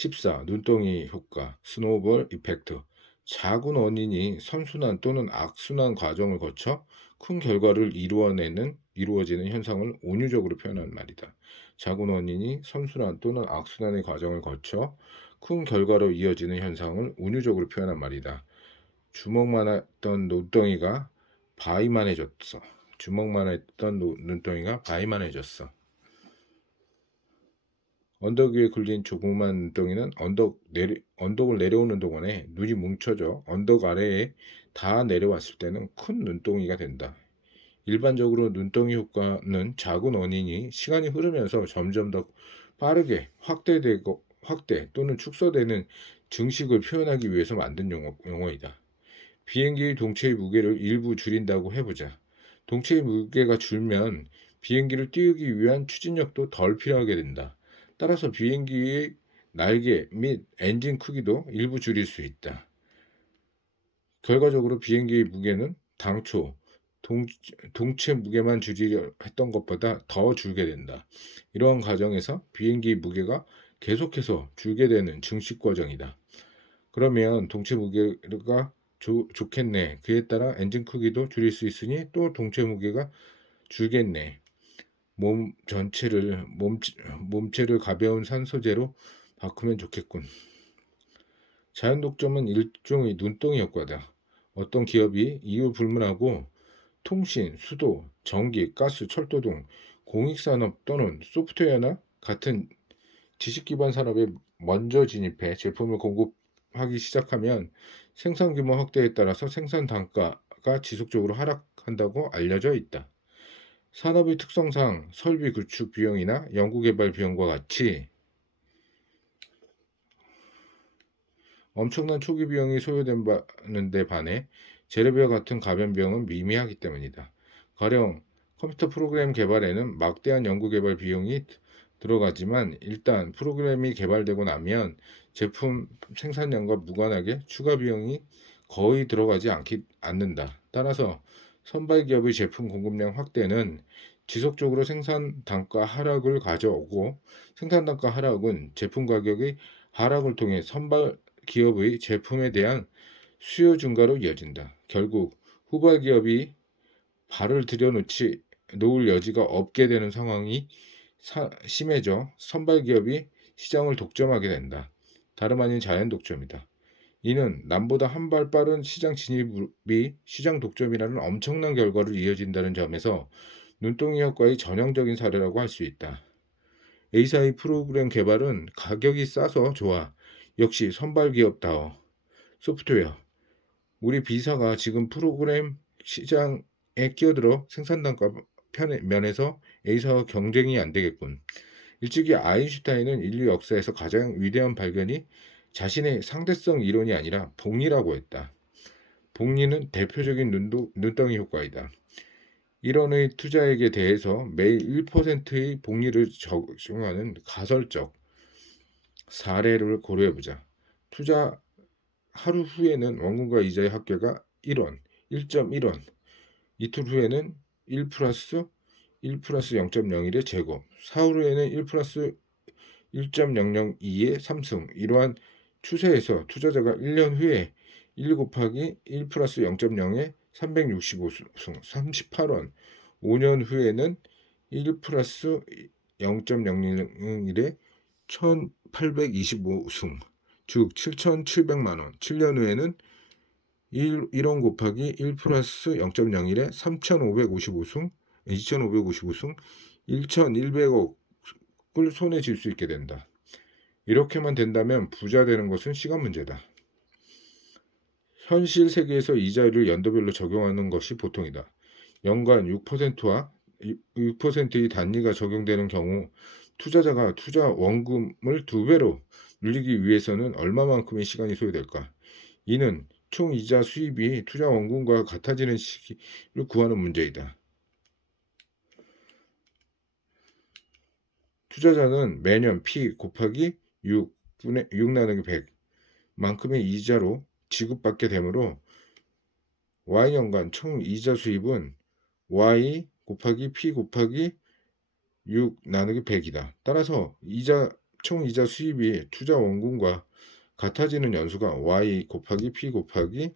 14. 눈덩이 효과, 스노우볼 이펙트. 작은 원인이 선순환 또는 악순환 과정을 거쳐 큰 결과를 이루어지는 현상을 은유적으로 표현하는 말이다. 작은 원인이 선순환 또는 악순환의 과정을 거쳐 큰 결과로 이어지는 현상을 은유적으로 표현한 말이다. 주먹만 했던 눈덩이가 바위만해졌어. 주먹만 했던 눈덩이가 바위만해졌어. 언덕 위에 굴린 조그만 눈덩이는 언덕을 내려오는 동안에 눈이 뭉쳐져 언덕 아래에 다 내려왔을 때는 큰 눈덩이가 된다. 일반적으로 눈덩이 효과는 작은 원인이 시간이 흐르면서 점점 더 빠르게 확대 또는 축소되는 증식을 표현하기 위해서 만든 용어이다. 비행기의 동체의 무게를 일부 줄인다고 해보자. 동체의 무게가 줄면 비행기를 띄우기 위한 추진력도 덜 필요하게 된다. 따라서 비행기의 날개 및 엔진 크기도 일부 줄일 수 있다. 결과적으로 비행기의 무게는 당초 동체 무게만 줄이려 했던 것보다 더 줄게 된다. 이러한 과정에서 비행기의 무게가 계속해서 줄게 되는 증식 과정이다. 그러면 동체 무게가 좋겠네. 그에 따라 엔진 크기도 줄일 수 있으니 또 동체 무게가 줄겠네. 몸체를 가벼운 산소재로 바꾸면 좋겠군. 자연 독점은 일종의 눈덩이 효과다. 어떤 기업이 이유 불문하고 통신, 수도, 전기, 가스, 철도 등 공익산업 또는 소프트웨어나 같은 지식 기반 산업에 먼저 진입해 제품을 공급하기 시작하면 생산 규모 확대에 따라서 생산 단가가 지속적으로 하락한다고 알려져 있다. 산업의 특성상 설비 구축 비용이나 연구개발 비용과 같이 엄청난 초기 비용이 소요되는 데 반해 재료비와 같은 가변 비용은 미미하기 때문이다. 가령 컴퓨터 프로그램 개발에는 막대한 연구개발 비용이 들어가지만 일단 프로그램이 개발되고 나면 제품 생산량과 무관하게 추가 비용이 거의 들어가지 않는다. 따라서 선발기업의 제품 공급량 확대는 지속적으로 생산 단가 하락을 가져오고 생산 단가 하락은 제품 가격의 하락을 통해 선발 기업의 제품에 대한 수요 증가로 이어진다. 결국 후발 기업이 발을 놓을 여지가 없게 되는 상황이 심해져 선발 기업이 시장을 독점하게 된다. 다름 아닌 자연 독점이다. 이는 남보다 한 발 빠른 시장 진입이 시장 독점이라는 엄청난 결과로 이어진다는 점에서 눈덩이 효과의 전형적인 사례라고 할 수 있다. A사의 프로그램 개발은 가격이 싸서 좋아. 역시 선발 기업다워. 소프트웨어. 우리 B사가 지금 프로그램 시장에 끼어들어 생산 단가 면에서 A사와 경쟁이 안 되겠군. 일찍이 아인슈타인은 인류 역사에서 가장 위대한 발견이 자신의 상대성 이론이 아니라 복리라고 했다. 복리는 대표적인 눈덩이 효과이다. 이론의 투자액에 대해서 매일 1%의 복리를 적용하는 가설적 사례를 고려해보자. 투자 하루 후에는 원금과 이자의 합계가 1원, 1.1원, 이틀 후에는 1 플러스 0.01의 제곱, 사흘 후에는 1 플러스 1.002의 3승. 이러한 추세에서 투자자가 1년 후에 1 곱하기 1 플러스 0.0의 365승, 38원, 5년 후에는 1 플러스 0.001의 1825승, 즉 7,700만원, 7년 후에는 1원 곱하기 1 플러스 0.01에 3,555승, 2,555승, 1,100억을 손에 쥘 수 있게 된다. 이렇게만 된다면 부자 되는 것은 시간 문제다. 현실 세계에서 이자율을 연도별로 적용하는 것이 보통이다. 연간 6%와 6%의 단위가 적용되는 경우 투자자가 투자 원금을 2배로 늘리기 위해서는 얼마만큼의 시간이 소요될까? 이는 총 이자 수입이 투자 원금과 같아지는 시기를 구하는 문제이다. 투자자는 매년 P 곱하기 6 나누기 100 만큼의 이자로 지급받게 되므로 Y년간 총 이자 수입은 Y 곱하기 P 곱하기 6 나누기 100이다. 따라서 이자 총 이자 수입이 투자 원금과 같아지는 연수가 y 곱하기 p 곱하기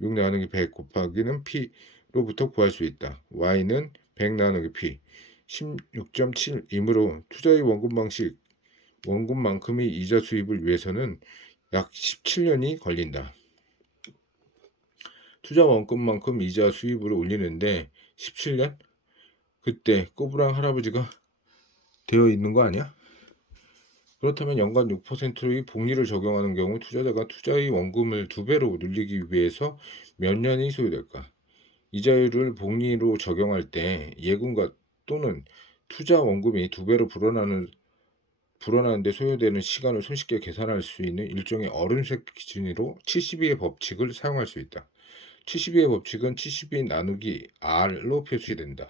6 나누기 100 곱하기는 p로부터 구할 수 있다. y는 100 나누기 p 16.7이므로 투자의 원금만큼의 이자 수입을 위해서는 약 17년이 걸린다. 투자 원금만큼 이자 수입을 올리는데 17년? 그때 꼬부랑 할아버지가 되어 있는 거 아니야? 그렇다면 연간 6%의 복리를 적용하는 경우 투자자가 투자의 원금을 2배로 늘리기 위해서 몇 년이 소요될까? 이자율을 복리로 적용할 때 예금과 또는 투자 원금이 2배로 불어나는데 소요되는 시간을 손쉽게 계산할 수 있는 일종의 어른색 기준으로 72의 법칙을 사용할 수 있다. 72의 법칙은 72 나누기 R로 표시된다.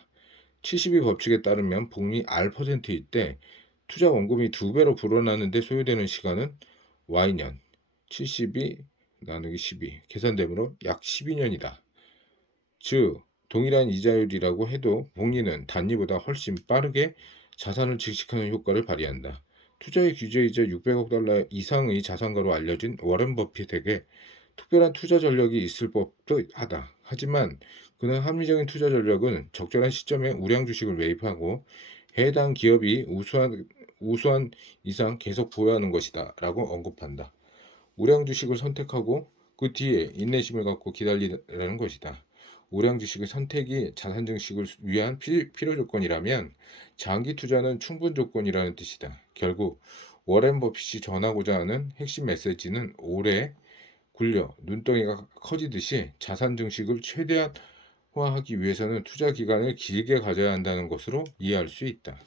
72 법칙에 따르면 복리 R%일 때 투자 원금이 2배로 불어나는데 소요되는 시간은 Y년 72 나누기 12 계산되므로 약 12년이다. 즉 동일한 이자율이라고 해도 복리는 단위보다 훨씬 빠르게 자산을 증식하는 효과를 발휘한다. 투자의 규제이자 600억 달러 이상의 자산가로 알려진 워렌 버핏에게 특별한 투자 전략이 있을 법도 하다. 하지만 그는 합리적인 투자 전략은 적절한 시점에 우량 주식을 매입하고 해당 기업이 우수한 이상 계속 보유하는 것이다 라고 언급한다. 우량 주식을 선택하고 그 뒤에 인내심을 갖고 기다리라는 것이다. 우량 주식의 선택이 자산 증식을 위한 필요 조건이라면 장기 투자는 충분 조건이라는 뜻이다. 결국 워렌 버핏이 전하고자 하는 핵심 메시지는 오래 굴려 눈덩이가 커지듯이 자산 증식을 최대한화하기 위해서는 투자 기간을 길게 가져야 한다는 것으로 이해할 수 있다.